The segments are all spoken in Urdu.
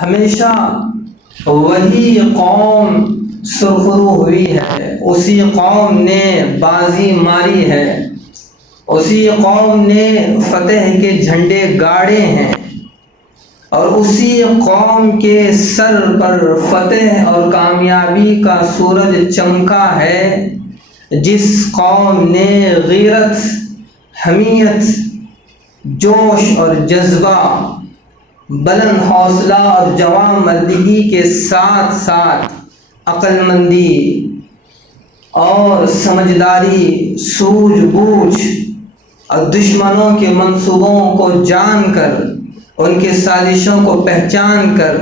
ہمیشہ وہی قوم سرخرو ہوئی ہے، اسی قوم نے بازی ماری ہے، اسی قوم نے فتح کے جھنڈے گاڑے ہیں، اور اسی قوم کے سر پر فتح اور کامیابی کا سورج چمکا ہے، جس قوم نے غیرت، حمیت، جوش اور جذبہ، بلند حوصلہ اور جواں مردگی کے ساتھ ساتھ عقل مندی اور سمجھداری، سوجھ بوجھ اور دشمنوں کے منصوبوں کو جان کر، ان کے سازشوں کو پہچان کر،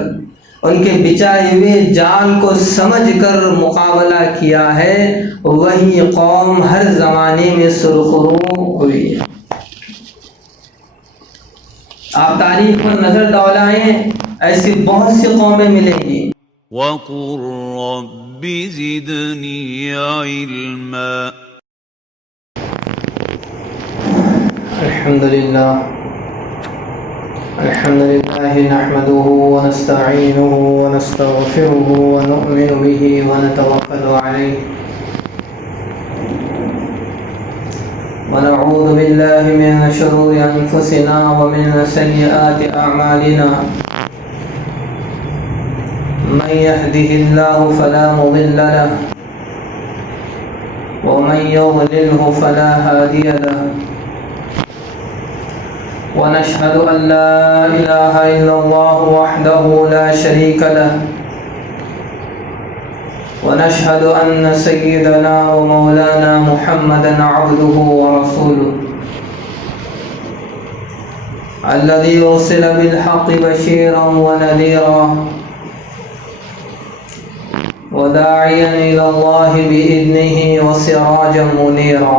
ان کے بچھائے ہوئے جال کو سمجھ کر مقابلہ کیا ہے، وہی قوم ہر زمانے میں سرخرو ہوئی ہے۔ آپ تاریخ پر نظر دوڑائیں، ایسی بہت سی قومیں ملیں گی۔ وَقُل رَّبِّ زِدْنِي عِلْمًا۔ الحمد للہ نحمده ونستعینه ونستغفره ونؤمن به ونتوکل علیہ ونعوذ باللہ من شرور انفسنا ومن سیئات اعمالنا، من يهده الله فلا مضل له ومن يضلله فلا هادي له، ونشهد أن لا إله إلا الله وحده لا شريك له، ونشهد أن سيدنا ومولانا محمدا عبده ورسوله الذي أرسل بالحق بشيرا ونذيرا وداعيا إلى الله بإذنه وسراجا منيرا۔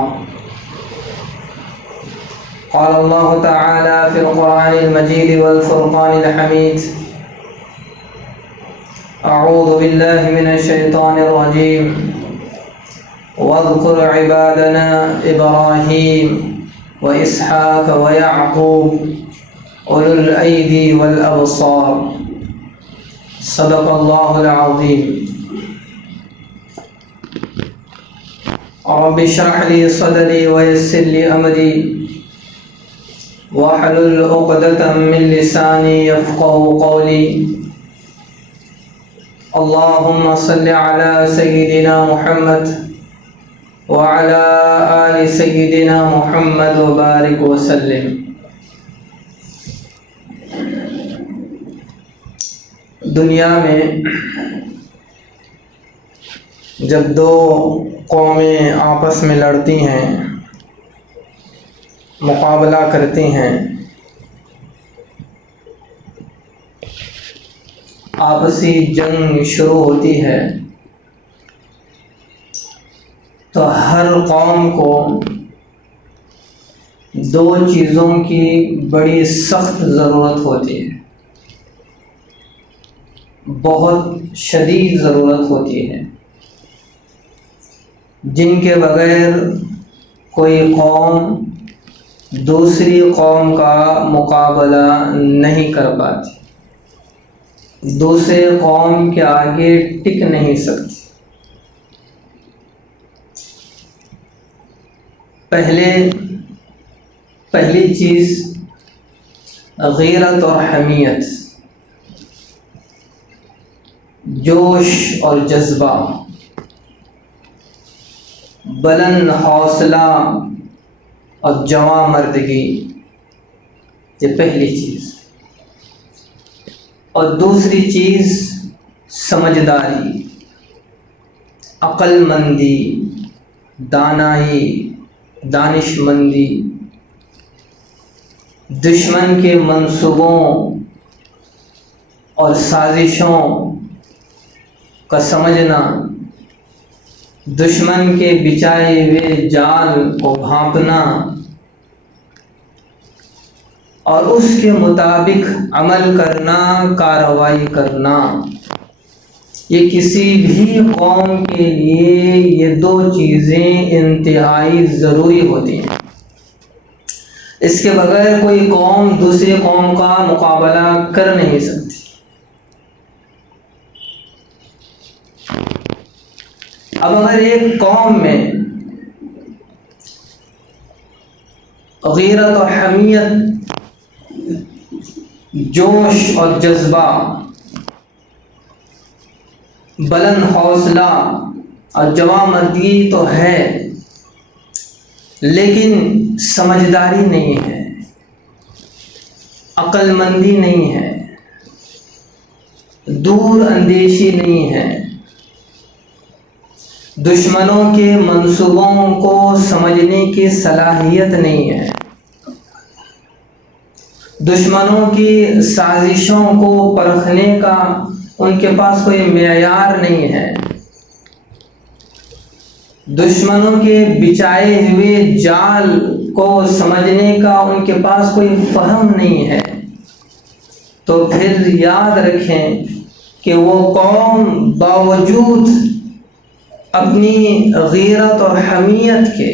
قال الله تعالى في القرآن المجيد والفرقان الحميد: أعوذ بالله من الشيطان الرجيم، واذكر عبادنا إبراهيم وإسحاق ويعقوب أولو الأيدي والأبصار، صدق الله العظيم۔ رب اشرح لي صدري ويسر لي أمري واحلل عقدة من لساني يفقهوا قولي۔ اللهم صل على سيدنا محمد وعلى آل سيدنا محمد وبارك وسلم۔ دنیا میں جب دو قومیں آپس میں لڑتی ہیں، مقابلہ کرتی ہیں، آپسی جنگ شروع ہوتی ہے، تو ہر قوم کو دو چیزوں کی بڑی سخت ضرورت ہوتی ہے، بہت شدید ضرورت ہوتی ہے، جن کے بغیر کوئی قوم دوسری قوم کا مقابلہ نہیں کر پاتی، دوسرے قوم کے آگے ٹک نہیں سکتی۔ پہلی چیز غیرت اور حمیت، جوش اور جذبہ، بلند حوصلہ اور جواں مردگی، یہ پہلی چیز۔ اور دوسری چیز سمجھداری، عقل مندی، دانائی، دانش مندی، دشمن کے منصوبوں اور سازشوں کا سمجھنا، دشمن کے بچھائے ہوئے جال کو بھانپنا اور اس کے مطابق عمل کرنا، کارروائی کرنا، یہ کسی بھی قوم کے لیے یہ دو چیزیں انتہائی ضروری ہوتی ہیں۔ اس کے بغیر کوئی قوم دوسری قوم کا مقابلہ کر نہیں سکتی۔ اب اگر ایک قوم میں غیرت اور حمیت، جوش اور جذبہ، بلند حوصلہ اور جوانمردی تو ہے، لیکن سمجھداری نہیں ہے، عقل مندی نہیں ہے، دور اندیشی نہیں ہے، دشمنوں کے منصوبوں کو سمجھنے کی صلاحیت نہیں ہے، دشمنوں کی سازشوں کو پرکھنے کا ان کے پاس کوئی معیار نہیں ہے، دشمنوں کے بچھائے ہوئے جال کو سمجھنے کا ان کے پاس کوئی فہم نہیں ہے، تو پھر یاد رکھیں کہ وہ قوم باوجود اپنی غیرت اور حمیت کے،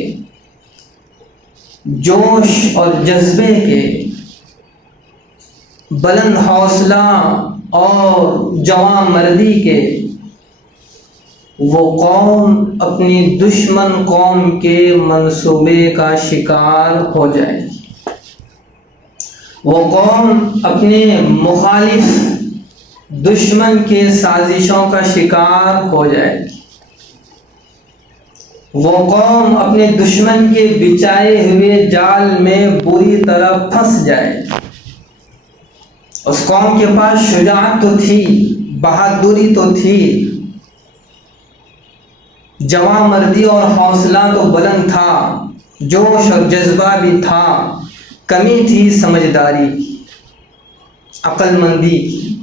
جوش اور جذبے کے، بلند حوصلہ اور جوان مردی کے، وہ قوم اپنی دشمن قوم کے منصوبے کا شکار ہو جائے گی، وہ قوم اپنے مخالف دشمن کے سازشوں کا شکار ہو جائے گی، وہ قوم اپنے دشمن کے بچھائے ہوئے جال میں بری طرح پھنس جائے گی۔ اس قوم کے پاس شجاعت تو تھی، بہادری تو تھی، جواں مردی اور حوصلہ تو بلند تھا، جوش اور جذبہ بھی تھا، کمی تھی سمجھداری کی، عقل مندی کی،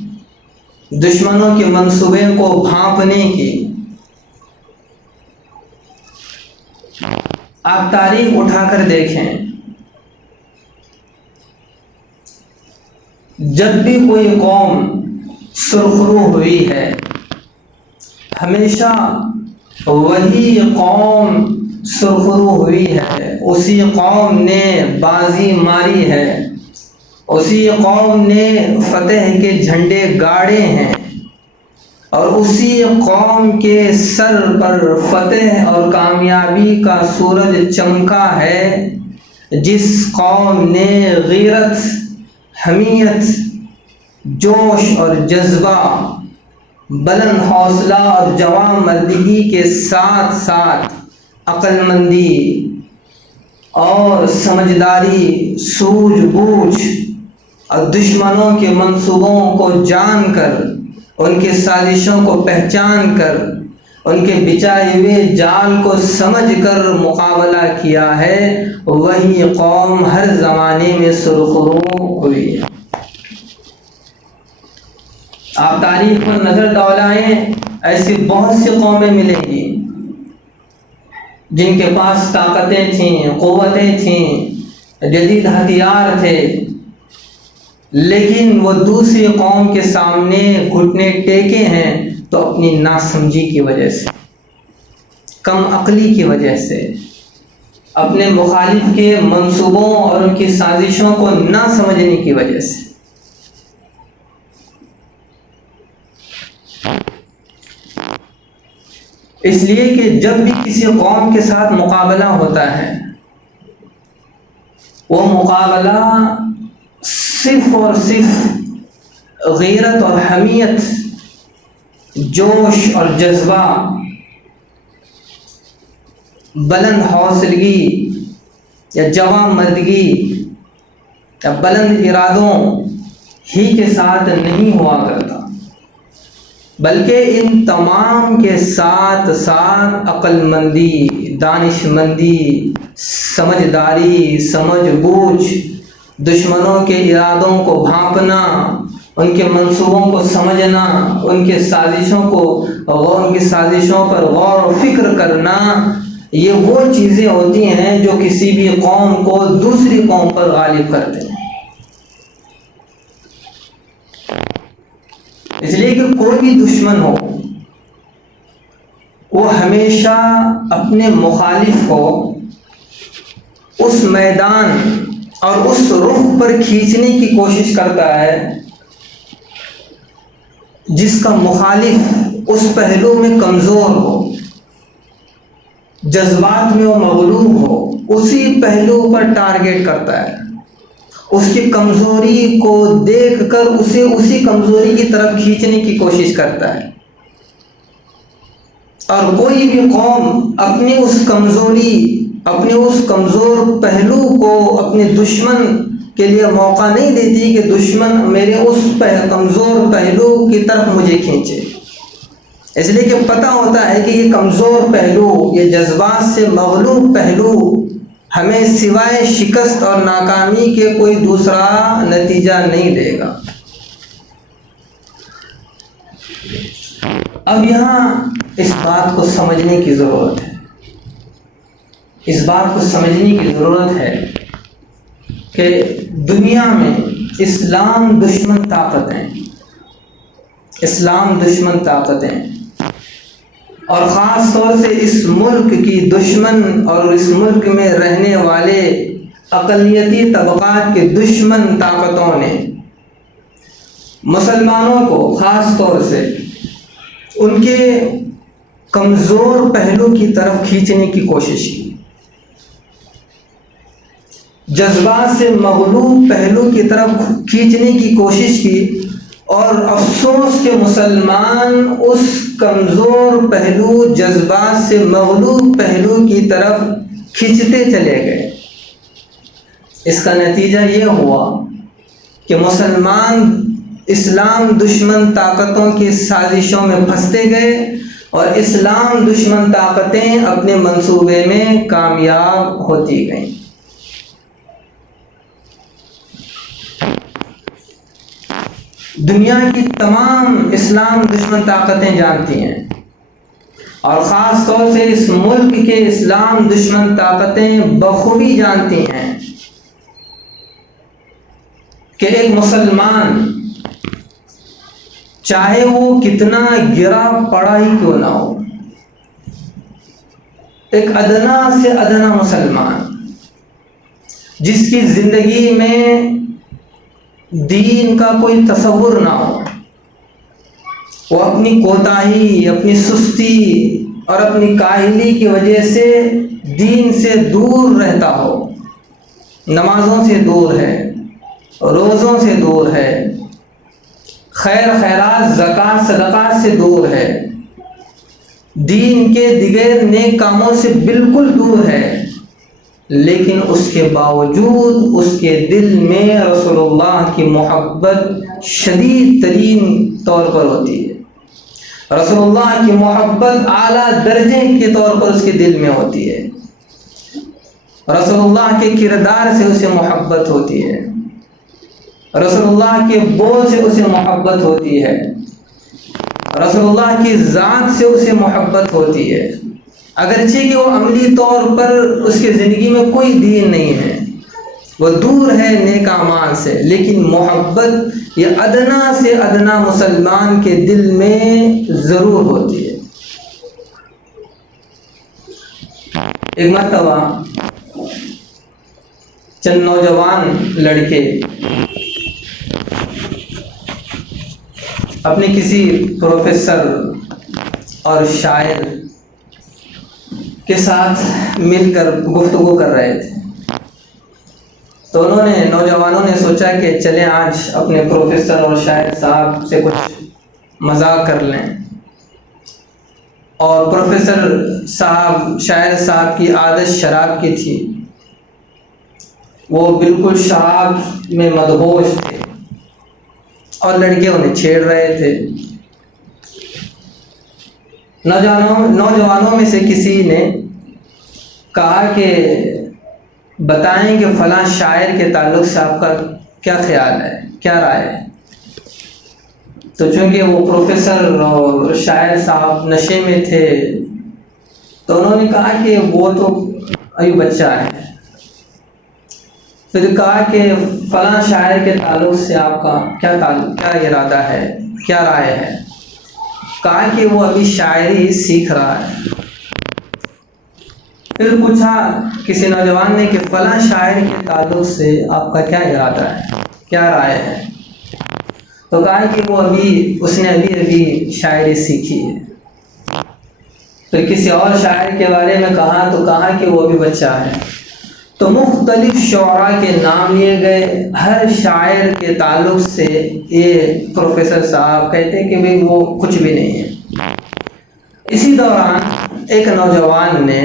دشمنوں کے منصوبے کو بھانپنے کی۔ آپ تاریخ اٹھا کر دیکھیں، جب بھی کوئی قوم سرخرو ہوئی ہے، ہمیشہ وہی قوم سرخرو ہوئی ہے، اسی قوم نے بازی ماری ہے، اسی قوم نے فتح کے جھنڈے گاڑے ہیں، اور اسی قوم کے سر پر فتح اور کامیابی کا سورج چمکا ہے، جس قوم نے غیرت، حمیت، جوش اور جذبہ، بلند حوصلہ اور جواں مردگی کے ساتھ ساتھ عقل مندی اور سمجھداری، سوجھ بوجھ اور دشمنوں کے منصوبوں کو جان کر، ان کے سازشوں کو پہچان کر، ان کے بچھائے ہوئے جال کو سمجھ کر مقابلہ کیا ہے، وہی قوم ہر زمانے میں سرخرو ہوئی ہے۔ آپ تاریخ پر نظر دوڑائیں، ایسی بہت سی قومیں ملیں گی جن کے پاس طاقتیں تھیں، قوتیں تھیں، جدید ہتھیار تھے، لیکن وہ دوسری قوم کے سامنے گھٹنے ٹیکے ہیں تو اپنی ناسمجھی کی وجہ سے، کم عقلی کی وجہ سے، اپنے مخالف کے منصوبوں اور ان کی سازشوں کو نہ سمجھنے کی وجہ سے۔ اس لیے کہ جب بھی کسی قوم کے ساتھ مقابلہ ہوتا ہے، وہ مقابلہ صرف اور صرف غیرت اور حمیت، جوش اور جذبہ، بلند حوصلگی یا جواں مردگی یا بلند ارادوں ہی کے ساتھ نہیں ہوا کرتا، بلکہ ان تمام کے ساتھ ساتھ عقل مندی، دانش مندی، سمجھداری، سمجھ بوجھ، دشمنوں کے ارادوں کو بھانپنا، ان کے منصوبوں کو سمجھنا، ان کے سازشوں پر غور و فکر کرنا، یہ وہ چیزیں ہوتی ہیں جو کسی بھی قوم کو دوسری قوم پر غالب کرتے ہیں۔ اس لیے کہ کوئی بھی دشمن ہو، وہ ہمیشہ اپنے مخالف کو اس میدان اور اس رخ پر کھینچنے کی کوشش کرتا ہے جس کا مخالف اس پہلو میں کمزور ہو، جذبات میں وہ مغلوب ہو اسی پہلو پر ٹارگٹ کرتا ہے، اس کی کمزوری کو دیکھ کر اسے اسی کمزوری کی طرف کھینچنے کی کوشش کرتا ہے۔ اور کوئی بھی قوم اپنی اس کمزوری، اپنے اس کمزور پہلو کو اپنے دشمن کے لیے موقع نہیں دیتی کہ دشمن میرے اس کمزور پہلو کی طرف مجھے کھینچے، اس لیے کہ پتہ ہوتا ہے کہ یہ کمزور پہلو، یہ جذبات سے مغلوب پہلو ہمیں سوائے شکست اور ناکامی کے کوئی دوسرا نتیجہ نہیں دے گا۔ اب یہاں اس بات کو سمجھنے کی ضرورت ہے، اس بات کو سمجھنے کی ضرورت ہے کہ دنیا میں اسلام دشمن طاقتیں، اسلام دشمن طاقتیں، اور خاص طور سے اس ملک کی دشمن اور اس ملک میں رہنے والے اقلیتی طبقات کے دشمن طاقتوں نے مسلمانوں کو خاص طور سے ان کے کمزور پہلو کی طرف کھینچنے کی کوشش کی، جذبات سے مغلوب پہلو کی طرف کھینچنے کی کوشش کی، اور افسوس کہ مسلمان اس کمزور پہلو، جذبات سے مغلوب پہلو کی طرف کھینچتے چلے گئے۔ اس کا نتیجہ یہ ہوا کہ مسلمان اسلام دشمن طاقتوں کی سازشوں میں پھنستے گئے، اور اسلام دشمن طاقتیں اپنے منصوبے میں کامیاب ہوتی گئیں۔ دنیا کی تمام اسلام دشمن طاقتیں جانتی ہیں، اور خاص طور سے اس ملک کے اسلام دشمن طاقتیں بخوبی جانتی ہیں کہ ایک مسلمان چاہے وہ کتنا گرا پڑا ہی کیوں نہ ہو، ایک ادنا سے ادنا مسلمان جس کی زندگی میں دین کا کوئی تصور نہ ہو، وہ اپنی کوتاہی، اپنی سستی اور اپنی کاہلی کی وجہ سے دین سے دور رہتا ہو، نمازوں سے دور ہے، روزوں سے دور ہے، خیر خیرات زکوٰۃ صدقات سے دور ہے، دین کے دیگر نیک کاموں سے بالکل دور ہے، لیکن اس کے باوجود اس کے دل میں رسول اللہ کی محبت شدید ترین طور پر ہوتی ہے، رسول اللہ کی محبت اعلیٰ درجے کے طور پر اس کے دل میں ہوتی ہے، رسول اللہ کے کردار سے اسے محبت ہوتی ہے، رسول اللہ کے بول سے اسے محبت ہوتی ہے، رسول اللہ کی ذات سے اسے محبت ہوتی ہے، اگرچہ کہ وہ عملی طور پر اس کی زندگی میں کوئی دین نہیں ہے، وہ دور ہے نیک اعمال سے، لیکن محبت یہ ادنا سے ادنا مسلمان کے دل میں ضرور ہوتی ہے۔ ایک مرتبہ چند نوجوان لڑکے اپنے کسی پروفیسر اور شاعر کے ساتھ مل کر گفتگو کر رہے تھے، تو نوجوانوں نے سوچا کہ چلیں آج اپنے پروفیسر اور شاعر صاحب سے کچھ مذاق کر لیں، اور پروفیسر صاحب، شاعر صاحب کی عادت شراب کی تھی، وہ بالکل شراب میں مدہوش تھے، اور لڑکے انہیں چھیڑ رہے تھے۔ نوجوانوں میں سے کسی نے کہا کہ بتائیں کہ فلاں شاعر کے تعلق سے آپ کا کیا خیال ہے، کیا رائے ہے؟ تو چونکہ وہ پروفیسر اور شاعر صاحب نشے میں تھے، تو انہوں نے کہا کہ وہ تو ابھی بچہ ہے۔ پھر کہا کہ فلاں شاعر کے تعلق سے آپ کا کیا ارادہ ہے، کیا رائے ہے؟ کہا کہ وہ ابھی شاعری سیکھ رہا ہے۔ پھر پوچھا کسی نوجوان نے کہ فلاں شاعر کے تعلق سے آپ کا کیا ارادہ ہے، کیا رائے ہے؟ تو کہا کہ اس نے ابھی شاعری سیکھی ہے۔ پھر کسی اور شاعر کے بارے میں کہا تو کہا کہ وہ بھی بچہ ہے۔ تو مختلف شعراء کے نام لیے گئے، ہر شاعر کے تعلق سے یہ پروفیسر صاحب کہتے ہیں کہ بھئی وہ کچھ بھی نہیں ہے۔ اسی دوران ایک نوجوان نے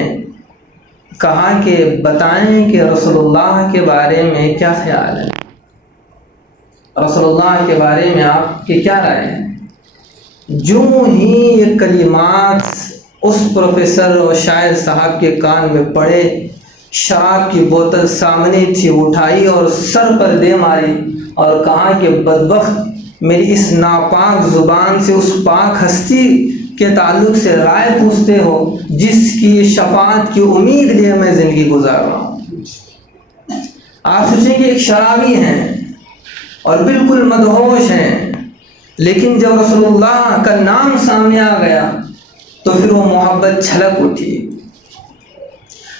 کہا کہ بتائیں کہ رسول اللہ کے بارے میں کیا خیال ہے، رسول اللہ کے بارے میں آپ کی کیا رائے ہے؟ جو ہی یہ کلمات اس پروفیسر اور شاعر صاحب کے کان میں پڑے، شراب کی بوتل سامنے تھی، اٹھائی اور سر پر دے ماری اور کہا کہ بدبخت، میری اس ناپاک زبان سے اس پاک ہستی کے تعلق سے رائے پوچھتے ہو جس کی شفاعت کی امید لیے میں زندگی گزار رہا ہوں۔ آپ سوچیں کہ ایک شرابی ہیں اور بالکل مدہوش ہیں، لیکن جب رسول اللہ کا نام سامنے آ گیا تو پھر وہ محبت چھلک اٹھی۔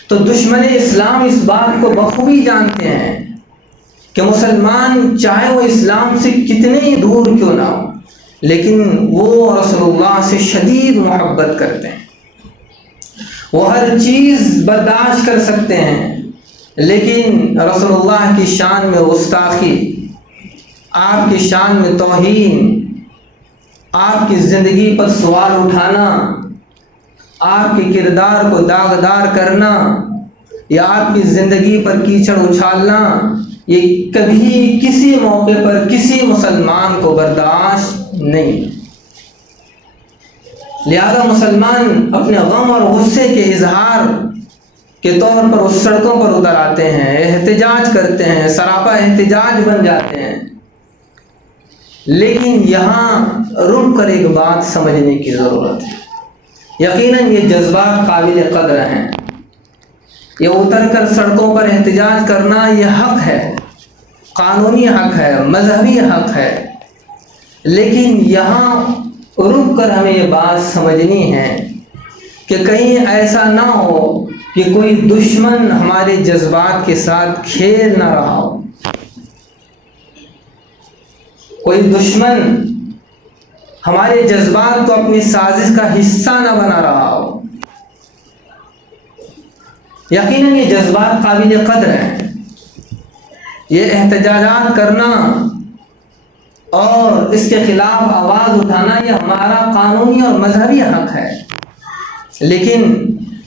تو دشمن اسلام اس بات کو بخوبی جانتے ہیں کہ مسلمان چاہے وہ اسلام سے کتنے ہی دور کیوں نہ ہو، لیکن وہ رسول اللہ سے شدید محبت کرتے ہیں، وہ ہر چیز برداشت کر سکتے ہیں، لیکن رسول اللہ کی شان میں گستاخی، آپ کی شان میں توہین، آپ کی زندگی پر سوال اٹھانا، آپ کے کردار کو داغدار کرنا یا آپ کی زندگی پر کیچڑ اچھالنا، یہ کبھی کسی موقع پر کسی مسلمان کو برداشت نہیں۔ لہذا مسلمان اپنے غم اور غصے کے اظہار کے طور پر اس سڑکوں پر اتر آتے ہیں، احتجاج کرتے ہیں، سراپا احتجاج بن جاتے ہیں۔ لیکن یہاں رک کر ایک بات سمجھنے کی ضرورت ہے۔ یقیناً یہ جذبات قابل قدر ہیں، یہ اتر کر سڑکوں پر احتجاج کرنا یہ حق ہے، قانونی حق ہے، مذہبی حق ہے، لیکن یہاں رک کر ہمیں یہ بات سمجھنی ہے کہ کہیں ایسا نہ ہو کہ کوئی دشمن ہمارے جذبات کے ساتھ کھیل نہ رہا ہو، کوئی دشمن ہمارے جذبات کو اپنی سازش کا حصہ نہ بنا رہا ہو۔ یقیناً یہ جذبات قابل قدر ہیں، یہ احتجاجات کرنا اور اس کے خلاف آواز اٹھانا یہ ہمارا قانونی اور مذہبی حق ہے، لیکن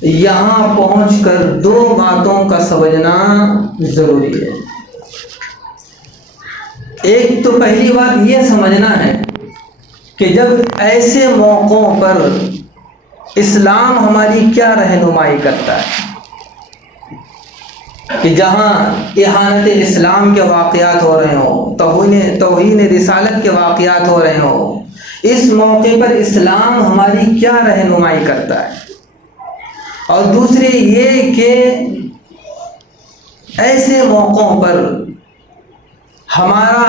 یہاں پہنچ کر دو باتوں کا سمجھنا ضروری ہے۔ ایک تو پہلی بات یہ سمجھنا ہے کہ جب ایسے موقعوں پر اسلام ہماری کیا رہنمائی کرتا ہے کہ جہاں اہانت اسلام کے واقعات ہو رہے ہوں، توہین رسالت کے واقعات ہو رہے ہوں، اس موقع پر اسلام ہماری کیا رہنمائی کرتا ہے۔ اور دوسرے یہ کہ ایسے موقعوں پر ہمارا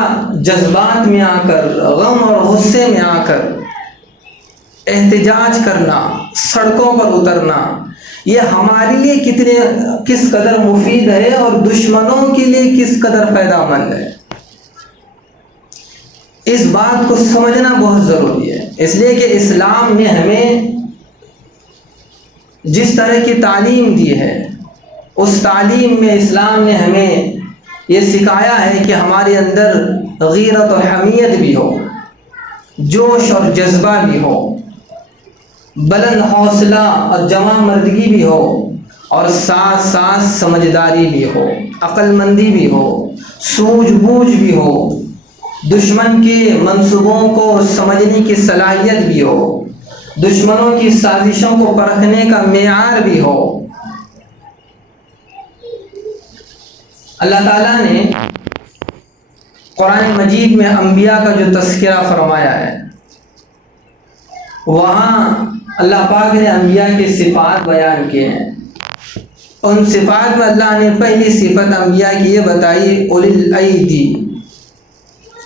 جذبات میں آ کر، غم اور غصے میں آ کر احتجاج کرنا، سڑکوں پر اترنا، یہ ہمارے لیے کس قدر مفید ہے اور دشمنوں کے لیے کس قدر فائدہ مند ہے، اس بات کو سمجھنا بہت ضروری ہے۔ اس لیے کہ اسلام نے ہمیں جس طرح کی تعلیم دی ہے، اس تعلیم میں اسلام نے ہمیں یہ سکھایا ہے کہ ہمارے اندر غیرت اور حمیت بھی ہو، جوش اور جذبہ بھی ہو، بلند حوصلہ اور جواں مردگی بھی ہو، اور ساتھ ساتھ سمجھداری بھی ہو، عقل مندی بھی ہو، سوجھ بوجھ بھی ہو، دشمن کے منصوبوں کو سمجھنے کی صلاحیت بھی ہو، دشمنوں کی سازشوں کو پرکھنے کا معیار بھی ہو۔ اللہ تعالیٰ نے قرآن مجید میں انبیاء کا جو تذکرہ فرمایا ہے، وہاں اللہ پاک نے انبیاء کی صفات بیان کیے ہیں۔ ان صفات میں اللہ نے پہلی صفت انبیاء کی یہ بتائی اولی الایدی،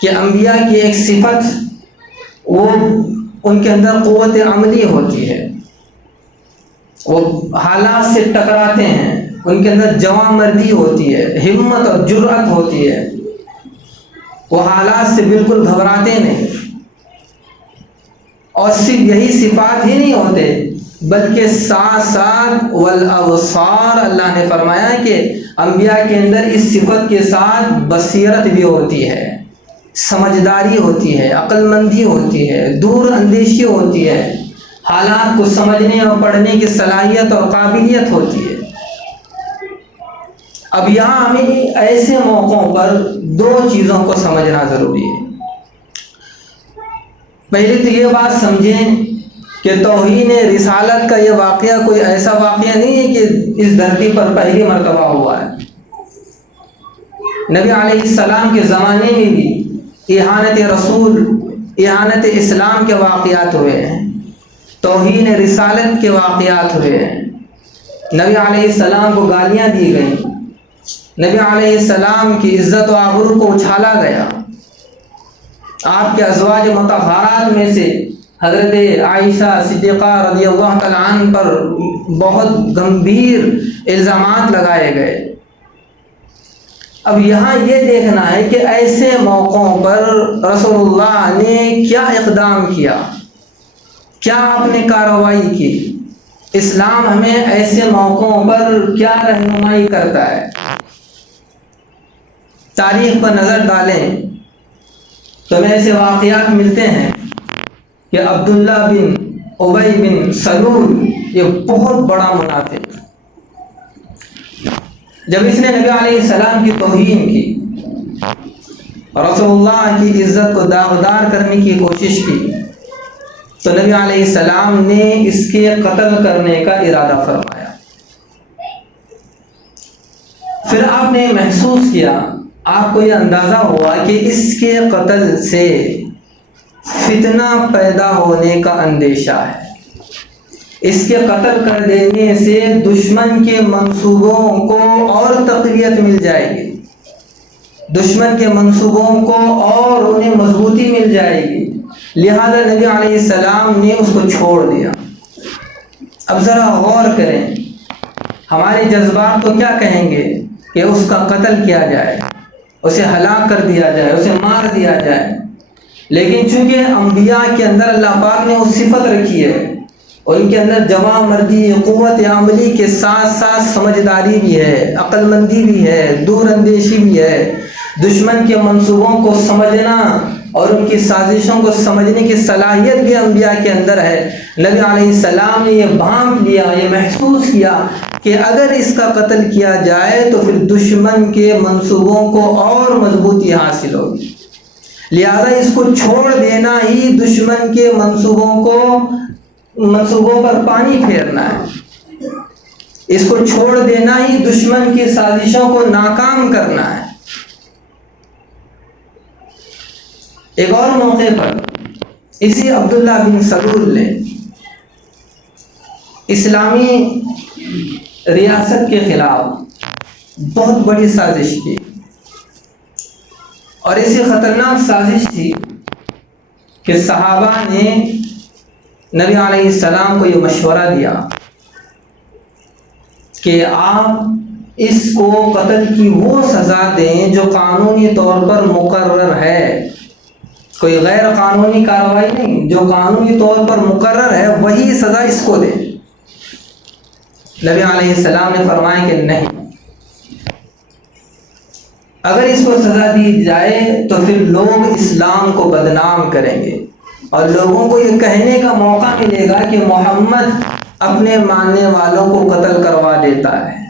کہ انبیاء کی ایک صفت وہ ان کے اندر قوت عملی ہوتی ہے، وہ حالات سے ٹکراتے ہیں، ان کے اندر جواں مردی ہوتی ہے، ہمت اور جرأت ہوتی ہے، وہ حالات سے بالکل گھبراتے نہیں۔ اور صرف یہی صفات ہی نہیں ہوتے بلکہ ساتھ ساتھ والابصار، اللہ نے فرمایا کہ انبیاء کے اندر اس صفت کے ساتھ بصیرت بھی ہوتی ہے، سمجھداری ہوتی ہے، عقل مندی ہوتی ہے، دور اندیشی ہوتی ہے، حالات کو سمجھنے اور پڑھنے کی صلاحیت اور قابلیت ہوتی ہے۔ اب یہاں ہمیں ایسے موقعوں پر دو چیزوں کو سمجھنا ضروری ہے۔ پہلے تو یہ بات سمجھیں کہ توہین رسالت کا یہ واقعہ کوئی ایسا واقعہ نہیں ہے کہ اس دھرتی پر پہلی مرتبہ ہوا ہے۔ نبی علیہ السلام کے زمانے میں بھی اہانت رسول، اہانت اسلام کے واقعات ہوئے ہیں، توہین رسالت کے واقعات ہوئے ہیں، نبی علیہ السلام کو گالیاں دی گئیں، نبی علیہ السلام کی عزت و آبرو کو اچھالا گیا۔ آپ کے ازواج مطہرات میں سے حضرت عائشہ صدیقہ رضی اللہ تعالیٰ عنہ پر بہت گمبھیر الزامات لگائے گئے۔ اب یہاں یہ دیکھنا ہے کہ ایسے موقعوں پر رسول اللہ نے کیا اقدام کیا، کیا آپ نے کارروائی کی، اسلام ہمیں ایسے موقعوں پر کیا رہنمائی کرتا ہے۔ تاریخ پر نظر ڈالیں تو میں ایسے واقعات ملتے ہیں کہ عبداللہ بن ابی بن سلول، یہ بہت بڑا منافق، جب اس نے نبی علیہ السلام کی توہین کی، رسول اللہ کی عزت کو داغدار کرنے کی کوشش کی، تو نبی علیہ السلام نے اس کے قتل کرنے کا ارادہ فرمایا۔ پھر آپ نے محسوس کیا، آپ کو یہ اندازہ ہوا کہ اس کے قتل سے فتنہ پیدا ہونے کا اندیشہ ہے، اس کے قتل کر دینے سے دشمن کے منصوبوں کو اور تقویت مل جائے گی، دشمن کے منصوبوں کو اور انہیں مضبوطی مل جائے گی، لہذا نبی علیہ السلام نے اس کو چھوڑ دیا۔ اب ذرا غور کریں، ہمارے جذبات تو کیا کہیں گے کہ اس کا قتل کیا جائے، اسے ہلاک کر دیا جائے، اسے مار دیا جائے، لیکن چونکہ انبیاء کے اندر اللہ پاک نے وہ صفت رکھی ہے، ان کے اندر جواں مردی، قوت عملی کے ساتھ ساتھ سمجھداری بھی ہے، عقل مندی بھی ہے، دور اندیشی بھی ہے، دشمن کے منصوبوں کو سمجھنا اور ان کی سازشوں کو سمجھنے کی صلاحیت بھی انبیاء کے اندر ہے۔ نبی علیہ السلام نے یہ بھانپ لیا، یہ محسوس کیا کہ اگر اس کا قتل کیا جائے تو پھر دشمن کے منصوبوں کو اور مضبوطی حاصل ہوگی، لہذا اس کو چھوڑ دینا ہی دشمن کے منصوبوں پر پانی پھیرنا ہے، اس کو چھوڑ دینا ہی دشمن کی سازشوں کو ناکام کرنا ہے۔ ایک اور موقع پر اسی عبداللہ بن سلول نے اسلامی ریاست کے خلاف بہت بڑی سازش کی، اور ایسی خطرناک سازش تھی کہ صحابہ نے نبی علیہ السلام کو یہ مشورہ دیا کہ آپ اس کو قتل کی وہ سزا دیں جو قانونی طور پر مقرر ہے، کوئی غیر قانونی کارروائی نہیں، جو قانونی طور پر مقرر ہے وہی سزا اس کو دیں۔ نبی علیہ السلام نے فرمایا کہ نہیں، اگر اس کو سزا دی جائے تو پھر لوگ اسلام کو بدنام کریں گے اور لوگوں کو یہ کہنے کا موقع ملے گا کہ محمد اپنے ماننے والوں کو قتل کروا دیتا ہے۔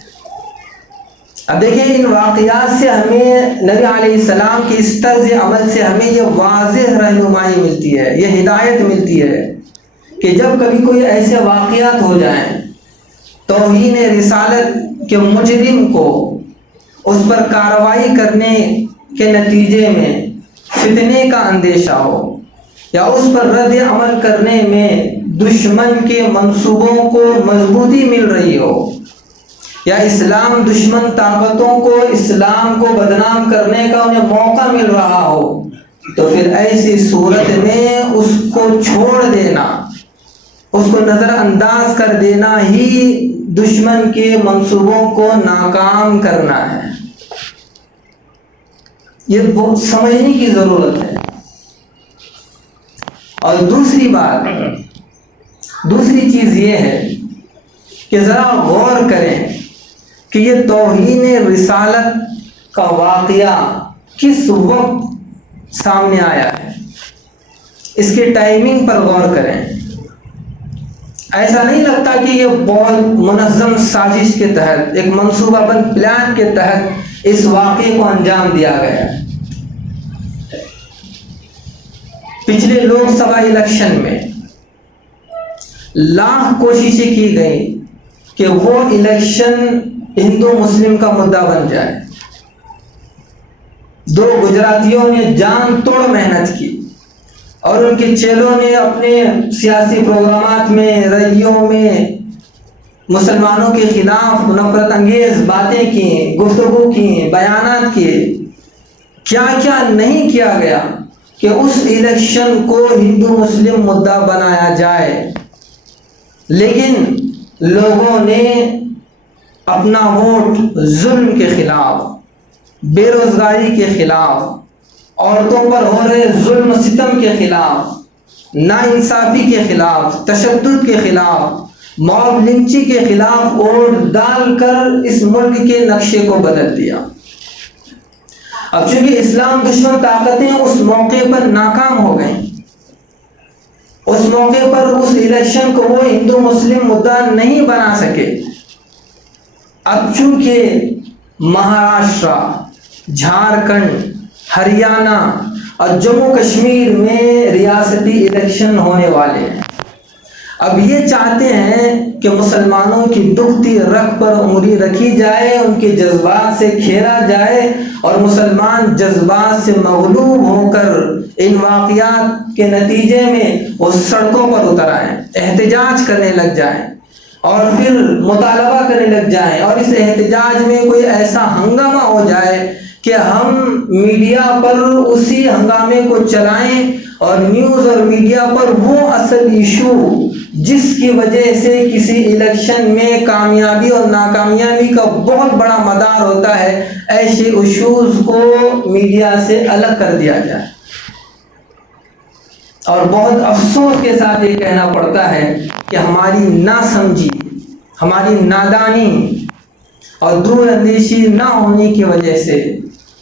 اب دیکھیں، ان واقعات سے ہمیں نبی علیہ السلام کی اس طرز عمل سے ہمیں یہ واضح رہنمائی ملتی ہے، یہ ہدایت ملتی ہے کہ جب کبھی کوئی ایسے واقعات ہو جائیں، توہین رسالت کے مجرم کو اس پر کارروائی کرنے کے نتیجے میں فتنے کا اندیشہ ہو، یا اس پر رد عمل کرنے میں دشمن کے منصوبوں کو مضبوطی مل رہی ہو، یا اسلام دشمن طاقتوں کو اسلام کو بدنام کرنے کا انہیں موقع مل رہا ہو، تو پھر ایسی صورت میں اس کو چھوڑ دینا، اس کو نظر انداز کر دینا ہی دشمن کے منصوبوں کو ناکام کرنا ہے۔ یہ بہت سمجھنے کی ضرورت ہے۔ اور دوسری بات، دوسری چیز یہ ہے کہ ذرا غور کریں کہ یہ توہین رسالت کا واقعہ کس وقت سامنے آیا ہے، اس کے ٹائمنگ پر غور کریں۔ ایسا نہیں لگتا کہ یہ بہت منظم سازش کے تحت، ایک منصوبہ بند پلان کے تحت اس واقعے کو انجام دیا گیا ہے۔ پچھلے لوک سبھا الیکشن میں لاکھ کوششیں کی گئی کہ وہ الیکشن ہندو مسلم کا مدعا بن جائے۔ دو گجراتیوں نے جان توڑ محنت کی اور ان کے چیلوں نے اپنے سیاسی پروگرامات میں، ریلیوں میں مسلمانوں کے خلاف نفرت انگیز باتیں کی، گفتگو کی، بیانات کیے۔ کیا کیا نہیں کیا گیا کہ اس الیکشن کو ہندو مسلم مدعا بنایا جائے، لیکن لوگوں نے اپنا ووٹ ظلم کے خلاف، بے روزگاری کے خلاف، عورتوں پر ہو رہے ظلم و ستم کے خلاف، ناانصافی کے خلاف، تشدد کے خلاف، موب لنچی کے خلاف ووٹ ڈال کر اس ملک کے نقشے کو بدل دیا۔ اب چونکہ اسلام دشمن طاقتیں اس موقع پر ناکام ہو گئیں، اس موقع پر اس الیکشن کو وہ ہندو مسلم مدعا نہیں بنا سکے۔ اب چونکہ مہاراشٹر، جھارکھنڈ، ہریانہ اور جموں کشمیر میں ریاستی الیکشن ہونے والے ہیں، اب یہ چاہتے ہیں کہ مسلمانوں کی دکھتی رگ پر انگلی رکھی جائے، ان کے جذبات سے کھیرا جائے اور مسلمان جذبات سے مغلوب ہو کر ان واقعات کے نتیجے میں وہ سڑکوں پر اتر آئیں، احتجاج کرنے لگ جائیں اور پھر مطالبہ کرنے لگ جائیں، اور اس احتجاج میں کوئی ایسا ہنگامہ ہو جائے کہ ہم میڈیا پر اسی ہنگامے کو چلائیں اور نیوز اور میڈیا پر وہ اصل ایشو جس کی وجہ سے کسی الیکشن میں کامیابی اور ناکامیابی کا بہت بڑا مدار ہوتا ہے، ایسے ایشوز کو میڈیا سے الگ کر دیا جائے۔ اور بہت افسوس کے ساتھ یہ کہنا پڑتا ہے کہ ہماری ناسمجھی، ہماری نادانی اور دور اندیشی نہ ہونے کی وجہ سے،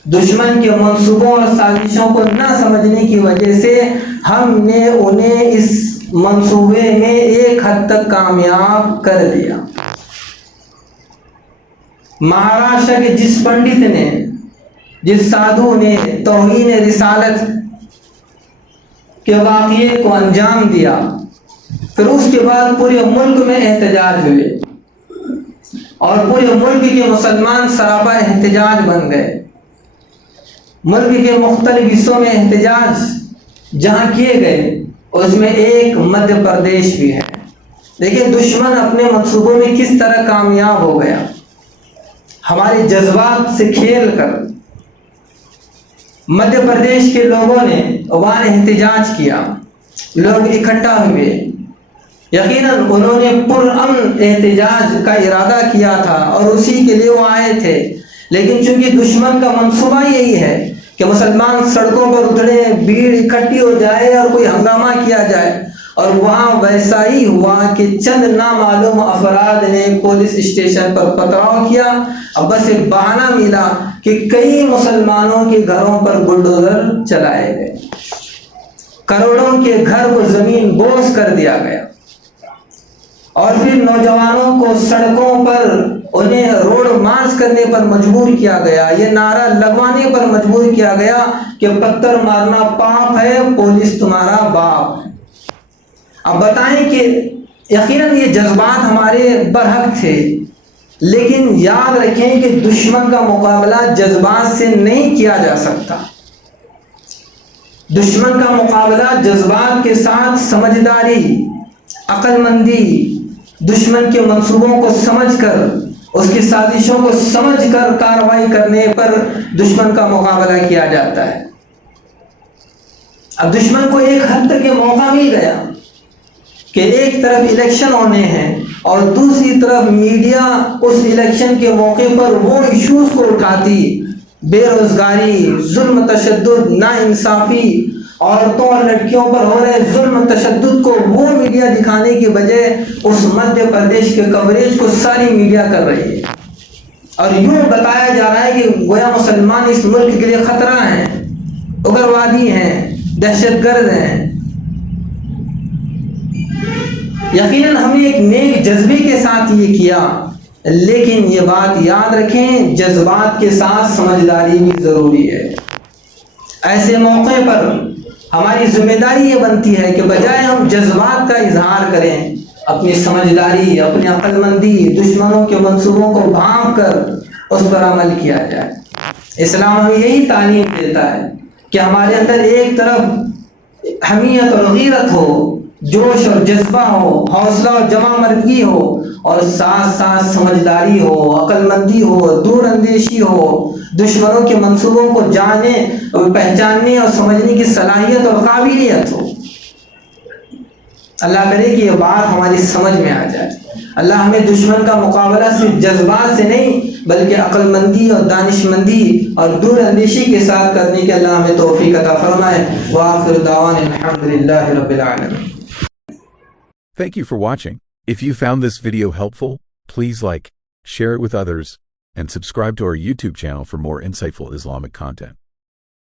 دشمن کے منصوبوں اور سازشوں کو نہ سمجھنے کی وجہ سے ہم نے انہیں اس منصوبے میں ایک حد تک کامیاب کر دیا۔ مہاراشٹر کے جس پنڈت نے، جس سادھو نے توہین رسالت کے واقعے کو انجام دیا، پھر اس کے بعد پورے ملک میں احتجاج ہوئے اور پورے ملک کے مسلمان سراپا احتجاج بن گئے۔ ملک کے مختلف حصوں میں احتجاج جہاں کیے گئے اس میں ایک مدھیہ پردیش بھی ہے۔ لیکن دشمن اپنے منصوبوں میں کس طرح کامیاب ہو گیا، ہمارے جذبات سے کھیل کر۔ مدھیہ پردیش کے لوگوں نے وہاں احتجاج کیا، لوگ اکٹھا ہوئے، یقیناً انہوں نے پرامن احتجاج کا ارادہ کیا تھا اور اسی کے لیے وہ آئے تھے، لیکن چونکہ دشمن کا منصوبہ یہی ہے کہ مسلمان سڑکوں پر اترے، بھیڑ اکٹھی ہو جائے اور کوئی ہنگامہ کیا جائے، اور وہاں ویسا ہی ہوا کہ چند نامعلوم افراد نے پولیس اسٹیشن پر پتھراؤ کیا۔ اب بس ایک بہانہ ملا کہ کئی مسلمانوں کے گھروں پر بلڈوزر چلائے گئے، کروڑوں کے گھر کو زمین بوس کر دیا گیا، اور پھر نوجوانوں کو سڑکوں پر انہیں روڈ مارچ کرنے پر مجبور کیا گیا، یہ نعرہ لگوانے پر مجبور کیا گیا کہ پتھر مارنا پاپ ہے، پولیس تمہارا باپ ہے۔ اب بتائیں کہ یقیناً یہ جذبات ہمارے برحق تھے، لیکن یاد رکھیں کہ دشمن کا مقابلہ جذبات سے نہیں کیا جا سکتا۔ دشمن کا مقابلہ جذبات کے ساتھ سمجھداری، عقل مندی، دشمن کے منصوبوں کو سمجھ کر، اس کی سازشوں کو سمجھ کر کارروائی کرنے پر دشمن کا مقابلہ کیا جاتا ہے۔ اب دشمن کو ایک حد تک یہ موقع مل گیا کہ ایک طرف الیکشن ہونے ہیں اور دوسری طرف میڈیا اس الیکشن کے موقع پر وہ ایشوز کو اٹھاتی، بے روزگاری، ظلم، تشدد، ناانصافی عورتوں اور لڑکیوں پر ہو رہے ظلم تشدد کو وہ میڈیا دکھانے کی بجائے اس مدھیہ پردیش کے کوریج کو ساری میڈیا کر رہی ہے، اور یوں بتایا جا رہا ہے کہ گویا مسلمان اس ملک کے لیے خطرہ ہیں، اگروادی ہیں، دہشت گرد ہیں۔ یقیناً ہم نے ایک نیک جذبے کے ساتھ یہ کیا، لیکن یہ بات یاد رکھیں جذبات کے ساتھ سمجھداری بھی ضروری ہے۔ ایسے موقع پر ہماری ذمہ داری یہ بنتی ہے کہ بجائے ہم جذبات کا اظہار کریں، اپنی سمجھداری، اپنی عقل مندی، دشمنوں کے منصوبوں کو بھانپ کر اس پر عمل کیا جائے۔ اسلام ہمیں یہی تعلیم دیتا ہے کہ ہمارے اندر ایک طرف حمیت اور غیرت ہو، جوش اور جذبہ ہو، حوصلہ اور جمع مردگی ہو، اور ساتھ ساتھ سمجھداری ہو، عقل مندی ہو، دور اندیشی ہو، دشمنوں کے منصوبوں کو جاننے اور پہچاننے اور سمجھنے کی صلاحیت اور قابلیت ہو۔ اللہ کرے کہ یہ بات ہماری سمجھ میں آ جائے۔ اللہ ہمیں دشمن کا مقابلہ صرف جذبات سے نہیں بلکہ عقل مندی اور دانش مندی اور دور اندیشی کے ساتھ کرنے کے اللہ ہمیں توفیق عطا فرمائے۔ وآخر دعوانا الحمدللہ رب العالمین۔ Thank you for watching. If you found this video helpful, please like, share it with others, and subscribe to our YouTube channel for more insightful Islamic content.